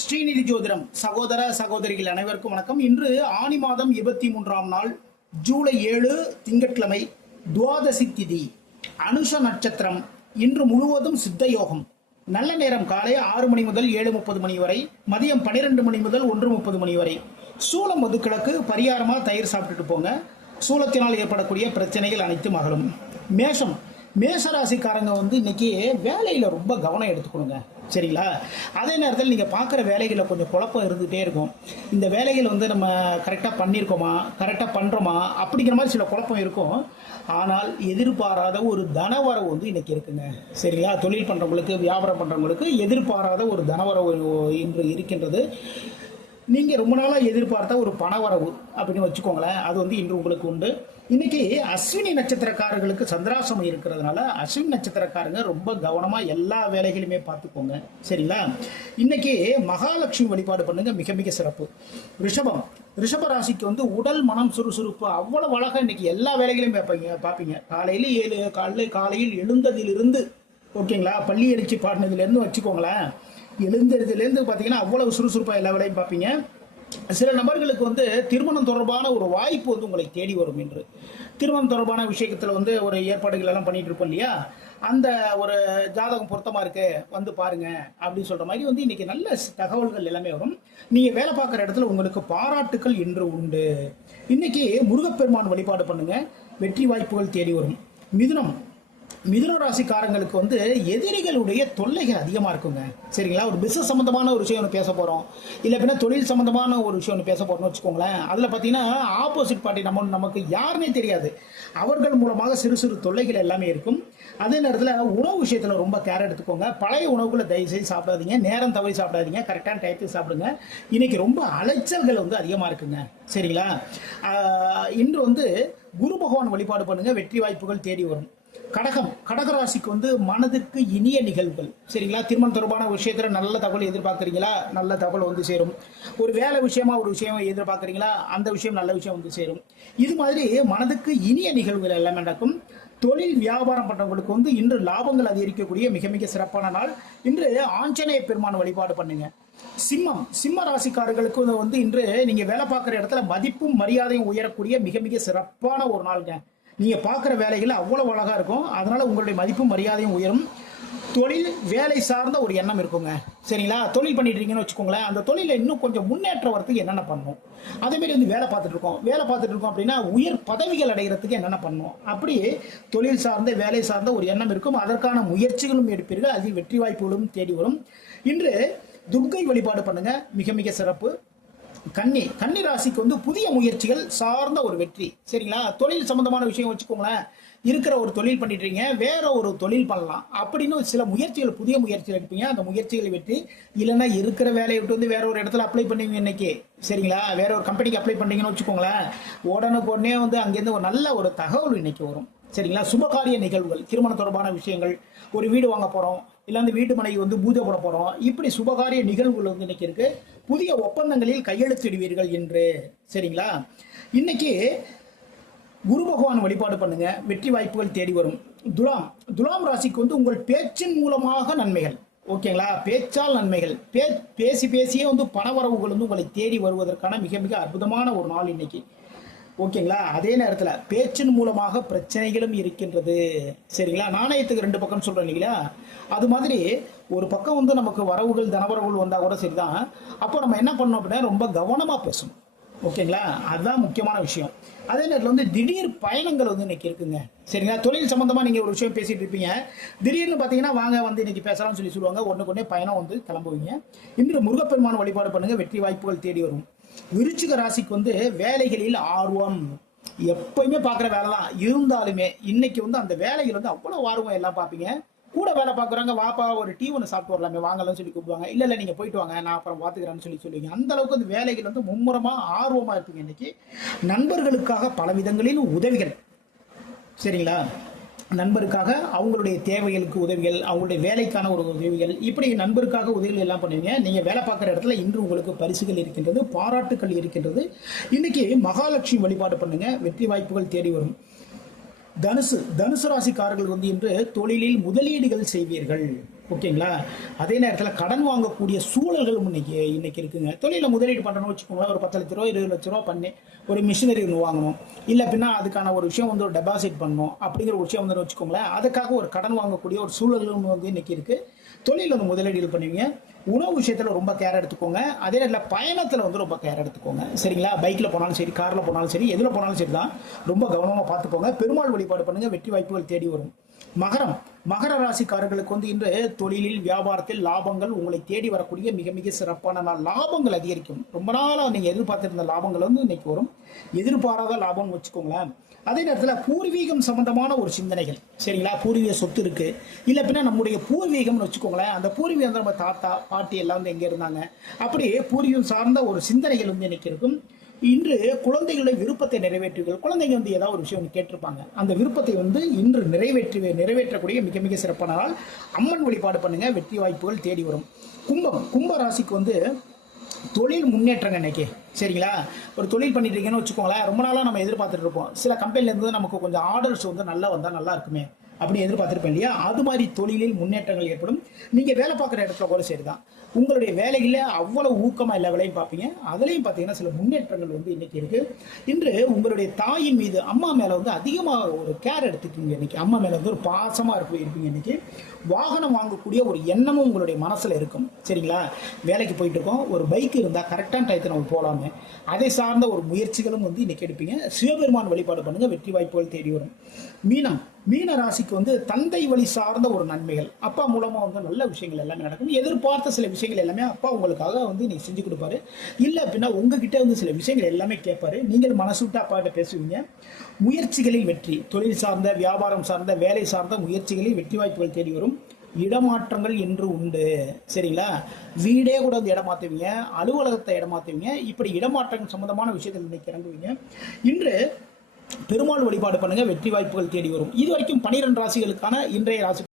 ஸ்ரீநிதி ஜோதிடம் சகோதர சகோதரிகள் அனைவருக்கும் வணக்கம். இன்று ஆனி மாதம் 23ஆம் நாள் ஜூலை 7 திங்கட்கிழமை, துவாதசி திதி, அனுஷ நட்சத்திரம். இன்று முழுவதும் சித்த யோகம். நல்ல நேரம் காலை 6 மணி முதல் 7:30 மணி வரை, மதியம் 12 மணி முதல் 1:30 மணி வரை. சூலம் மதுக்கிழக்கு. பரிகாரமா தயிர் சாப்பிட்டுட்டு போங்க. சூலத்தினால் ஏற்படக்கூடிய பிரச்சனைகள் அனைத்தும் அகலும். மேஷம். மேஷராசிக்காரங்க இன்னைக்கு வேலையில ரொம்ப கவனம் எடுத்துக்கணுங்க, சரிங்களா? அதே நேரத்தில் நீங்கள் பார்க்குற வேலைகளில் கொஞ்சம் குழப்பம் இருந்துகிட்டே இருக்கும். இந்த வேலைகள் நம்ம கரெக்டாக பண்ணியிருக்கோமா, கரெக்டாக பண்ணுறோமா அப்படிங்கிற மாதிரி சில குழப்பம் இருக்கும். ஆனால் எதிர்பாராத ஒரு தனவரவு இன்னைக்கு இருக்குங்க, சரிங்களா? தொழில் பண்ணுறவங்களுக்கு, வியாபாரம் பண்ணுறவங்களுக்கு எதிர்பாராத ஒரு தனவரவு இன்று இருக்கின்றது. நீங்கள் ரொம்ப நாளாக எதிர்பார்த்த ஒரு பணவரவு அப்படின்னு வச்சுக்கோங்களேன், அது இன்று உங்களுக்கு உண்டு. இன்னைக்கு அஸ்வினி நட்சத்திரக்காரர்களுக்கு சந்திராசம் இருக்கிறதுனால அஸ்வினி நட்சத்திரக்காரங்க ரொம்ப கவனமாக எல்லா வேலைகளுமே பார்த்துக்கோங்க, சரிங்களா? இன்னைக்கு மகாலட்சுமி வழிபாடு பண்ணுங்க, மிக மிக சிறப்பு. ரிஷபம். ரிஷப ராசிக்கு உடல் மனம் சுறுசுறுப்பு அவ்வளவு அழகாக இன்னைக்கு எல்லா வேலைகளையும் பார்ப்பீங்க. காலையில் எழுந்ததிலிருந்து, ஓகேங்களா, பள்ளி எழுச்சி பாடினதுலேருந்து வச்சுக்கோங்களேன், எழுந்ததுலேருந்து பார்த்தீங்கன்னா அவ்வளவு சுறுசுறுப்பாக எல்லா வேலையும் பார்ப்பீங்க. சில நபர்களுக்கு திருமணம் தொடர்பான ஒரு வாய்ப்பு உங்களை தேடி வரும். என்று திருமணம் தொடர்பான விஷயத்தில் ஒரு ஏற்பாடுகள் எல்லாம் பண்ணிட்டு இருப்போம் இல்லையா, அந்த ஒரு ஜாதகம் பொருத்தமா இருக்கு, பாருங்க அப்படின்னு சொல்ற மாதிரி இன்னைக்கு நல்ல தகவல்கள் எல்லாமே வரும். நீங்க வேலை பார்க்குற இடத்துல உங்களுக்கு பாராட்டுக்கள் இன்று உண்டு. இன்னைக்கு முருகப்பெருமான் வழிபாடு பண்ணுங்க, வெற்றி வாய்ப்புகள் தேடி வரும். மிதுனம். மிதுன ராசிக்காரங்களுக்கு எதிரிகளுடைய தொல்லைகள் அதிகமாக இருக்குங்க, சரிங்களா? ஒரு பிசினஸ் சம்பந்தமான ஒரு விஷயம் பேச போகிறோம், இல்லை அப்படின்னா தொழில் சம்பந்தமான ஒரு விஷயம் பேச போகிறோம்னு வச்சுக்கோங்களேன். அதில் பார்த்தீங்கன்னா ஆப்போசிட் பார்ட்டி நமக்கு யாருன்னே தெரியாது, அவர்கள் மூலமாக சிறு சிறு தொல்லைகள் எல்லாமே இருக்கும். அதே நேரத்தில் உணவு விஷயத்தில் ரொம்ப கேர் எடுத்துக்கோங்க. பழைய உணவுகளை தயவுசெய்து சாப்பிடாதீங்க, நேரம் தவறி சாப்பிடாதீங்க, கரெக்டான டயத்துக்கு சாப்பிடுங்க. இன்னைக்கு ரொம்ப அலைச்சல்கள் அதிகமாக இருக்குங்க, சரிங்களா? இன்று குரு பகவான் வழிபாடு பண்ணுங்க, வெற்றி வாய்ப்புகள் தேடி வரும். கடகம். கடகராசிக்கு மனதிற்கு இனிய நிகழ்வுகள், சரிங்களா? திருமணம் தொடர்பான விஷயத்துல நல்ல தகவல் எதிர்பார்க்குறீங்களா, நல்ல தகவல் சேரும். ஒரு வேலை விஷயமா ஒரு விஷயம் எதிர்பார்க்குறீங்களா, அந்த விஷயம் நல்ல விஷயம் சேரும். இது மாதிரி மனதுக்கு இனிய நிகழ்வுகள் எல்லாமே நடக்கும். தொழில் வியாபாரம் பண்றவங்களுக்கு இன்று லாபங்கள் அதிகரிக்கக்கூடிய மிக மிக சிறப்பான நாள். இன்று ஆஞ்சநேய பெருமான் வழிபாடு பண்ணுங்க. சிம்மம். சிம்ம ராசிக்காரர்களுக்கு இன்று நீங்க வேலை பார்க்குற இடத்துல மதிப்பும் மரியாதையும் உயரக்கூடிய மிக மிக சிறப்பான ஒரு நாளுங்க. நீங்க பார்க்குற வேலைகள் அவ்வளவு அழகா இருக்கும், அதனால உங்களுடைய மதிப்பும் மரியாதையும் உயரும். தொழில் வேலை சார்ந்த ஒரு எண்ணம் இருக்குங்க, சரிங்களா? தொழில் பண்ணிட்டு இருக்கீங்கன்னு வச்சுக்கோங்களேன், அந்த தொழில இன்னும் கொஞ்சம் முன்னேற்றம் வரதுக்கு என்னென்ன பண்ணணும், அதே மாதிரி வேலை பார்த்துட்டு இருக்கோம் அப்படின்னா உயர் பதவிகள் அடைகிறதுக்கு என்னென்ன பண்ணணும், அப்படி தொழில் சார்ந்த வேலை சார்ந்த ஒரு எண்ணம் இருக்கும். அதற்கான முயற்சிகளும் எடுப்பீர்கள், அதில் வெற்றி வாய்ப்புகளும் தேடி வரும். இன்று துர்க்கை வழிபாடு பண்ணுங்க, மிக மிக சிறப்பு. கன்னி. கன்னி ராசிக்கு புதிய முயற்சிகள் சார்ந்த ஒரு வெற்றி, சரிங்களா? தொழில் சம்பந்தமான விஷயம் வச்சுக்கோங்களேன், இருக்கிற ஒரு தொழில் பண்ணிட்டு இருக்கீங்க, வேற ஒரு தொழில் பண்ணலாம் அப்படின்னு சில முயற்சிகள், புதிய முயற்சிகள் எடுப்பீங்க. அந்த முயற்சிகளை வெற்றி. இல்லைன்னா இருக்கிற வேலையை விட்டு வேற ஒரு இடத்துல அப்ளை பண்ணுவீங்க இன்னைக்கு, சரிங்களா? வேற ஒரு கம்பெனிக்கு அப்ளை பண்ணீங்கன்னு வச்சுக்கோங்களேன், உடனே அங்கேருந்து ஒரு நல்ல ஒரு தகவல் இன்னைக்கு வரும், சரிங்களா? சுபகாரிய நிகழ்வுகள், திருமணம் தொடர்பான விஷயங்கள், ஒரு வீடு வாங்க போறோம், இல்ல அந்த வீட்டு மனை பூஜை போட போறோம், இப்படி சுபகாரிய நிகழ்வுகள் இன்னைக்கு இருக்கு. புதிய ஒப்பந்தங்களில் கையெழுத்திடுவீர்கள் என்று, சரிங்களா? இன்னைக்கு குரு பகவான் வழிபாடு பண்ணுங்க, வெற்றி வாய்ப்புகள் தேடி வரும். துலாம். துலாம் ராசிக்கு உங்கள் பேச்சின் மூலமாக நன்மைகள், ஓகேங்களா? பேச்சால் நன்மைகள், பேசியே பணவரவுகள் உங்களை தேடி வருவதற்கான மிக மிக அற்புதமான ஒரு நாள் இன்னைக்கு, ஓகேங்களா? அதே நேரத்தில் பேச்சின் மூலமாக பிரச்சனைகளும் இருக்கின்றது, சரிங்களா? நாணயத்துக்கு 2 பக்கம் சொல்றேன் இல்லைங்களா, அது மாதிரி ஒரு பக்கம் நமக்கு வரவுகள் தனவரவுகள் வந்தா கூட சரிதான். அப்போ நம்ம என்ன பண்ணணும் அப்படின்னா ரொம்ப கவனமா பேசணும், ஓகேங்களா? அதுதான் முக்கியமான விஷயம். அதே நேரத்தில் திடீர் பயணங்கள் இன்னைக்கு இருக்குங்க, சரிங்களா? தொழில் சம்பந்தமா நீங்க ஒரு விஷயம் பேசிட்டு இருப்பீங்க, திடீர்னு பாத்தீங்கன்னா வாங்க இன்னைக்கு பேசலாம்னு சொல்லுவாங்க, ஒன்றுக்கு பயணம் கிளம்புவீங்க. இன்று முருகப்பெருமான் வழிபாடு பண்ணுங்க, வெற்றி வாய்ப்புகள் தேடி வரும். விருச்சிக ராசிக்கு வேலைகளில் ஆர்வம், எப்பயுமே பார்க்குற வேலை தான் இருந்தாலுமே இன்னைக்கு அந்த வேலைகள் அவ்வளோ ஆர்வம் எல்லாம் பார்ப்பீங்க. கூட வேலை பார்க்குறாங்க, வாப்பா ஒரு டீ ஒன்று சாப்பிட்டு வரலாமே வாங்கலாம் சொல்லி கூப்பிடுவாங்க. இல்லை நீங்கள் போயிட்டு வாங்க, நான் அப்புறம் பார்த்துக்கிறேன்னு சொல்லுவீங்க. அந்த அளவுக்கு வேலைகள் மும்முரமாக ஆர்வமாக இருப்பீங்க. இன்னைக்கு நண்பர்களுக்காக பல விதங்களில் உதவிகள், சரிங்களா? நண்பருக்காக அவங்களுடைய தேவைகளுக்கு உதவிகள், அவங்களுடைய வேலைக்கான ஒரு உதவிகள், இப்படி நண்பருக்காக உதவிகள் எல்லாம் பண்ணுவீங்க. நீங்கள் வேலை பார்க்குற இடத்துல இன்று உங்களுக்கு பரிசுகள் இருக்கின்றது, பாராட்டுக்கள் இருக்கின்றது. இன்னைக்கு மகாலட்சுமி வழிபாடு பண்ணுங்க, வெற்றி வாய்ப்புகள் தேடி வரும். தனுசு. தனுசு ராசிக்காரர்கள் இன்று தொழிலில் முதலீடுகள் செய்வீர்கள், ஓகேங்களா? அதே நேரத்தில் கடன் வாங்கக்கூடிய சூழல்களும் இன்னைக்கு இருக்குங்க. தொழிலில் முதலீடு பண்ணுறோன்னு வச்சுக்கோங்களேன், ஒரு 10 லட்ச ரூபா 20 லட்ச ரூபா பண்ணி ஒரு மிஷினரி ஒன்று வாங்கணும், இல்லை பின்னா அதுக்கான ஒரு விஷயம் வந்து ஒரு டெபாசிட் பண்ணணும் அப்படிங்கிற ஒரு விஷயம் வந்து வச்சுக்கோங்களேன், அதுக்காக ஒரு கடன் வாங்கக்கூடிய ஒரு சூழல்களும் வந்து இன்னைக்கு இருக்குது. தொழிலில் வந்து முதலீடு பண்ணுவீங்க. உணவு விஷயத்தில் ரொம்ப கேர் எடுத்துக்கோங்க. அதே நேரத்தில் பயணத்தில் வந்து ரொம்ப கேர் எடுத்துக்கோங்க. சரிங்களா? பைக்கில் போனாலும் சரி, காரில் போனாலும் சரி, எதில் போனாலும் சரி தான் ரொம்ப கவனமாக பார்த்துக்கோங்க. பெருமாள் வழிபாடு பண்ணுங்கள், வெற்றி வாய்ப்புகள் தேடி வரும். மகர ராசிக்காரர்களுக்கு வந்து இன்று தொழிலில் வியாபாரத்தில் லாபங்கள் உங்களை தேடி வரக்கூடிய மிக மிக சிறப்பான நாள். லாபங்கள் அதிகரிக்கும். ரொம்ப நாளாக நீங்கள் எதிர்பார்த்திருந்த லாபங்கள் வந்து இன்னைக்கு வரும். எதிர்பாராத லாபம்னு வச்சுக்கோங்களேன். அதே நேரத்தில் பூர்வீகம் சம்பந்தமான ஒரு சிந்தனைகள், சரிங்களா? பூர்வீக சொத்து இருக்கு, இல்லை பின்னா நம்முடைய பூர்வீகம்னு வச்சுக்கோங்களேன். அந்த பூர்வீகம் நம்ம தாத்தா பாட்டி எல்லாம் வந்து எங்கே இருந்தாங்க, அப்படியே பூர்வீகம் சார்ந்த ஒரு சிந்தனைகள் வந்து இன்னைக்கு இருக்கும். இன்று குழந்தைகளுடைய விருப்பத்தை நிறைவேற்றுங்கள். குழந்தைங்க வந்து ஏதாவது ஒரு விஷயம் கேட்டிருப்பாங்க, அந்த விருப்பத்தை வந்து இன்று நிறைவேற்றக்கூடிய மிக மிக சிறப்பான நாள். அம்மன் வழிபாடு பண்ணுங்க, வெற்றி வாய்ப்புகள் தேடி வரும். கும்ப ராசிக்கு வந்து தொழில் முன்னேற்றங்க இன்னைக்கு, சரிங்களா? ஒரு தொழில் பண்ணிட்டு இருக்கீங்கன்னு வச்சுக்கோங்களேன், ரொம்ப நாளாக நம்ம எதிர்பார்த்துட்டு இருப்போம், சில கம்பெனிலேருந்து நமக்கு கொஞ்சம் ஆர்டர்ஸ் வந்து நல்லா வந்தால் நல்லா இருக்குமே அப்படி எதிர்பார்த்துருப்பேன் இல்லையா? அது மாதிரி தொழிலில் முன்னேற்றங்கள் ஏற்படும். நீங்கள் வேலை பார்க்குற இடத்துல கூட சரி தான், உங்களுடைய வேலையில் அவ்வளவு ஊக்கமாக எல்லா வேலையும் பார்ப்பீங்க. அதுலேயும் பார்த்தீங்கன்னா சில முன்னேற்றங்கள் வந்து இன்னைக்கு இருக்குது. இன்று உங்களுடைய தாயின் மீது, அம்மா மேலே வந்து அதிகமாக ஒரு கேர் எடுத்துக்கீங்க. இன்னைக்கு அம்மா மேலே வந்து ஒரு பாசமாக இருப்பீங்க. இன்னைக்கு வாகனம் வாங்கக்கூடிய ஒரு எண்ணமும் உங்களுடைய மனசில் இருக்கும், சரிங்களா? வேலைக்கு போயிட்டு இருக்கோம், ஒரு பைக் இருந்தால் கரெக்டான டயத்தை நம்ம போகலாமே, அதை சார்ந்த ஒரு முயற்சிகளும் வந்து இன்னைக்கு எடுப்பீங்க. சிவபெருமான் வழிபாடு பண்ணுங்கள், வெற்றி வாய்ப்புகள் தேடி வரும். மீன ராசிக்கு வந்து தந்தை வழி சார்ந்த ஒரு நன்மைகள், அப்பா மூலமாக வந்து நல்ல விஷயங்கள் எல்லாமே நடக்கும். எதிர்பார்த்த சில விஷயங்கள் எல்லாமே அப்பா உங்களுக்காக வந்து நீ செஞ்சு கொடுப்பாரு. இல்லை அப்படின்னா உங்ககிட்ட வந்து சில விஷயங்கள் எல்லாமே கேட்பாரு, நீங்கள் மனசு விட்டு அப்பா கிட்ட பேசுவீங்க. முயற்சிகளில் வெற்றி, தொழில் சார்ந்த, வியாபாரம் சார்ந்த, வேலை சார்ந்த முயற்சிகளில் வெற்றி வாய்ப்புகள் தேடி வரும். இடமாற்றங்கள் என்று உண்டு, சரிங்களா? வீடே கூட வந்து இடமாற்றுவீங்க, அலுவலகத்தை இடமாற்றுவீங்க. இப்படி இடமாற்றங்கள் சம்பந்தமான விஷயத்தில் இன்னைக்கு இறங்குவீங்க. இன்று பெருமாள் வழிபாடு பண்ணுங்க, வெற்றி வாய்ப்புகள் தேடி வரும். இது வரைக்கும் 12 ராசிகளுக்கான இன்றைய ராசி